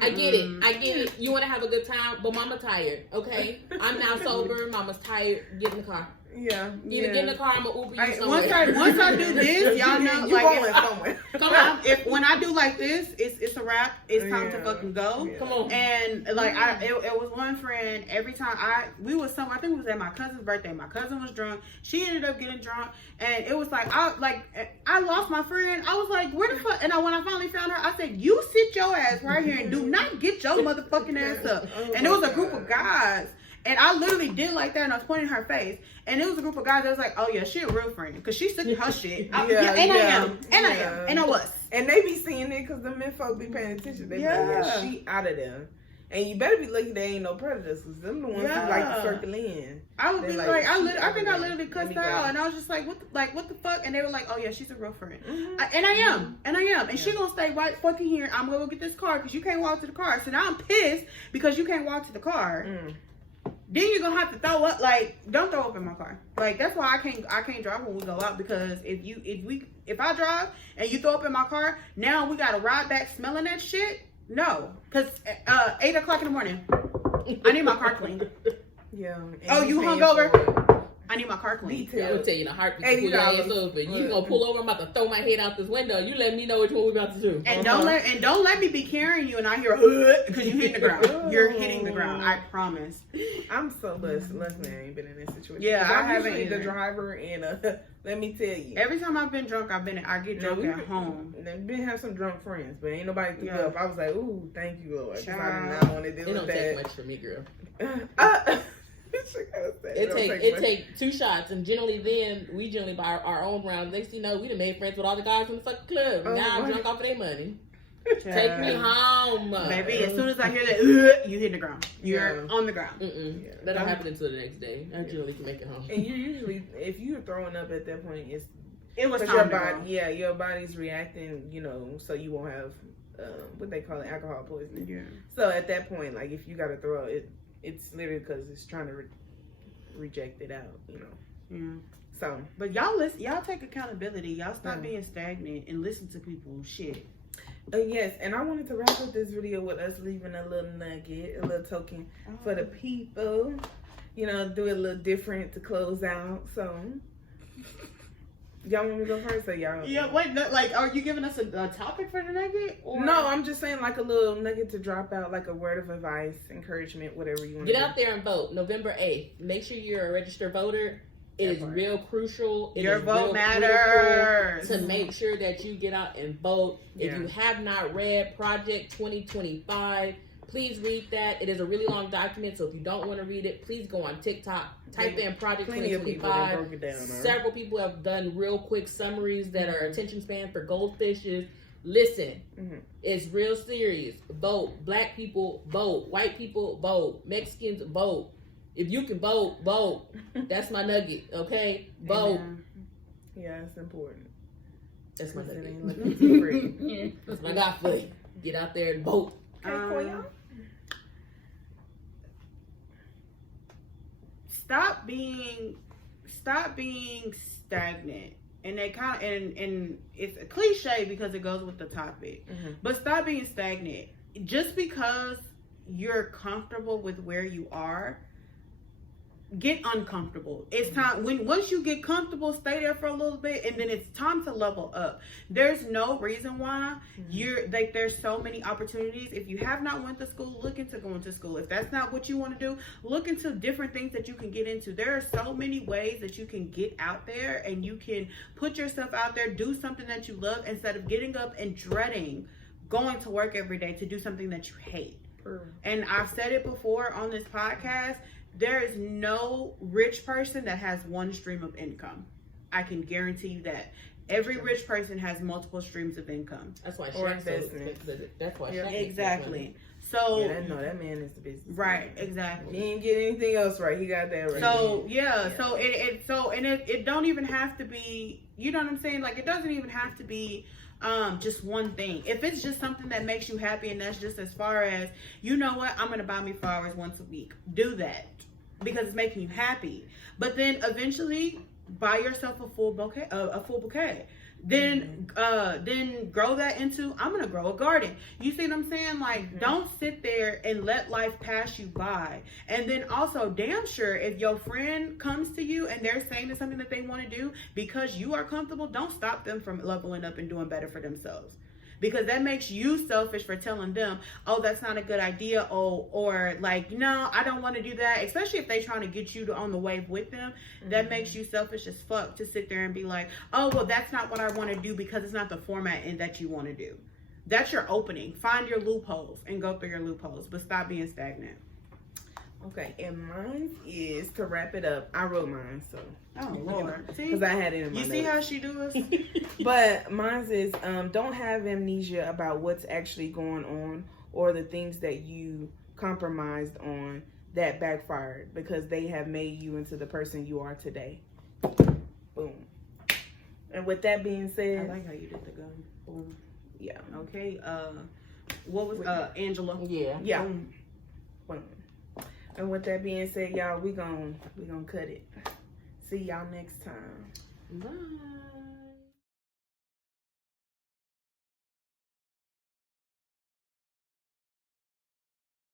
I get it. You want to have a good time, but mama tired, okay? I'm now sober. Mama's tired. Get in the car. Yeah. Either get in the car, I'm gonna Uber you Once somewhere. I do this, y'all know, you like, going somewhere. Come on. when I do like this, it's a wrap. It's time to fucking go. Yeah. Come on. And like it was one friend. Every time we was somewhere, I think it was at my cousin's birthday. My cousin was drunk. She ended up getting drunk, and it was like I lost my friend. I was like, where the fuck? And when I finally found her, I said, you sit your ass right here and do not get your motherfucking ass up. And it was a group of guys. And I literally did like that, and I was pointing her face. And it was a group of guys that was like, oh yeah, she a real friend. Because she's sick of her shit. I am. And I was. And they be seeing it because the men folk be paying attention. They be like, yeah, she out of there. And you better be lucky there ain't no predators, because them the ones who like to circle in. I would be like, I think I literally cussed her out, go. and I was just like, what the fuck? And they were like, oh yeah, she's a real friend. Mm-hmm. And I am. And she gonna stay right fucking here. I'm gonna go get this car because you can't walk to the car. So now I'm pissed because you can't walk to the car. Then you're gonna have to throw up. Like, don't throw up in my car. Like, that's why I can't drive when we go out, because if I drive and you throw up in my car, now we gotta ride back smelling that shit. No, because 8 o'clock in the morning, I need my car clean. Yeah. Oh, you hungover? I need my car clean. I'm gonna tell you in a heartbeat to pull your ass over. You gonna pull over? I'm about to throw my head out this window. You let me know which one we about to do. And don't let me be carrying you and I hear because you hitting the ground. You're hitting the ground. I promise. I'm so blessed. Leslie, I ain't been in this situation. Yeah, I haven't usually either. the driver, and let me tell you, Every time I've been drunk, I get drunk at home. Then been have some drunk friends, but ain't nobody threw Yeah. up. I was like, ooh, thank you, Lord. 'Cause I Child. did not want to deal It with don't that. take much for me, girl. It take 2 shots, and we generally buy our own rounds. Next thing you know, we done made friends with all the guys in the fucking club. Oh, now I'm my. drunk off of their money. Child. Take me home, Baby, as soon as I hear that, you hit the ground. You're Yeah. on the ground. Yeah. That don't happen until the next day. I generally can make it home. And you usually, if you're throwing up at that point, It was because your time to body, go. yeah, your body's reacting, so you won't have what they call it, alcohol poisoning. Yeah. So at that point, like if you got to throw it, it's literally because it's trying to reject it out, Yeah. So, But y'all take accountability. Y'all stop being stagnant and listen to people. Shit. yes, and I wanted to wrap up this video with us leaving a little nugget, a little token for the people. Do it a little different to close out. So, y'all want me to go first, or y'all? Yeah. Wait. No, like, are you giving us a topic for the nugget? Or? No, I'm just saying like a little nugget to drop out, like a word of advice, encouragement, whatever you want to Get do. out there and vote. November 8th. Make sure you're a registered voter. It is real crucial. Your is vote real matters. critical to make sure that you get out and vote. If Yeah. you have not read Project 2025, please read that. It is a really long document, so if you don't want to read it, please go on TikTok, type in Project Plenty of people that 2025. broke it down. Several people have done real quick summaries that are attention span for goldfishes. Listen, it's real serious. Vote. Black people, vote. White people, vote. Mexicans, vote. If you can vote, vote. That's my nugget, okay? Vote. Yeah, it's important. That's my It nugget. ain't looking too pretty. That's what I got for you. Get out there and vote. Okay, cool, y'all. Stop being stagnant. And they and it's a cliche because it goes with the topic. But stop being stagnant. Just because you're comfortable with where you are, get uncomfortable. It's time once you get comfortable, stay there for a little bit, and then it's time to level up. There's no reason why there's so many opportunities. If you have not went to school, look into going to school. If that's not what you want to do, look into different things that you can get into. There are so many ways that you can get out there, and you can put yourself out there, do something that you love instead of getting up and dreading going to work every day to do something that you hate. And I've said it before on this podcast, there is no rich person that has one stream of income. I can guarantee you that. Every rich person has multiple streams of income. That's why Or Shaq so investment. expensive. That's why Yeah, Shaq makes Exactly. so So Yeah, that man is the business. right, exactly. He didn't get anything else right. He got that right. So it don't even have to be, you know what I'm saying? Like, it doesn't even have to be just one thing. If it's just something that makes you happy, and that's just as far as, you know what, I'm gonna buy me flowers once a week. Do that because it's making you happy. But then eventually buy yourself a full bouquet. Then grow that into, I'm gonna grow a garden. You see what I'm saying? Like, don't sit there and let life pass you by. And then also, damn sure, if your friend comes to you and they're saying it's something that they want to do because you are comfortable, don't stop them from leveling up and doing better for themselves. Because that makes you selfish for telling them, oh, that's not a good idea, or like, no, I don't want to do that. Especially if they're trying to get you on the wave with them. That makes you selfish as fuck to sit there and be like, oh, well, that's not what I want to do because it's not the format in that you want to do. That's your opening. Find your loopholes and go through your loopholes, but stop being stagnant. Okay, and mine is, to wrap it up, I wrote mine, so. Oh, Lord. Because I had it in my You see notes. how she do us? But mine is, don't have amnesia about what's actually going on or the things that you compromised on that backfired, because they have made you into the person you are today. Boom. And with that being I said, like how you did the gun. Boom. yeah. Okay, what was, Angela? Yeah. Yeah. Boom. And with that being said, y'all, we gonna cut it. See y'all next time. Bye.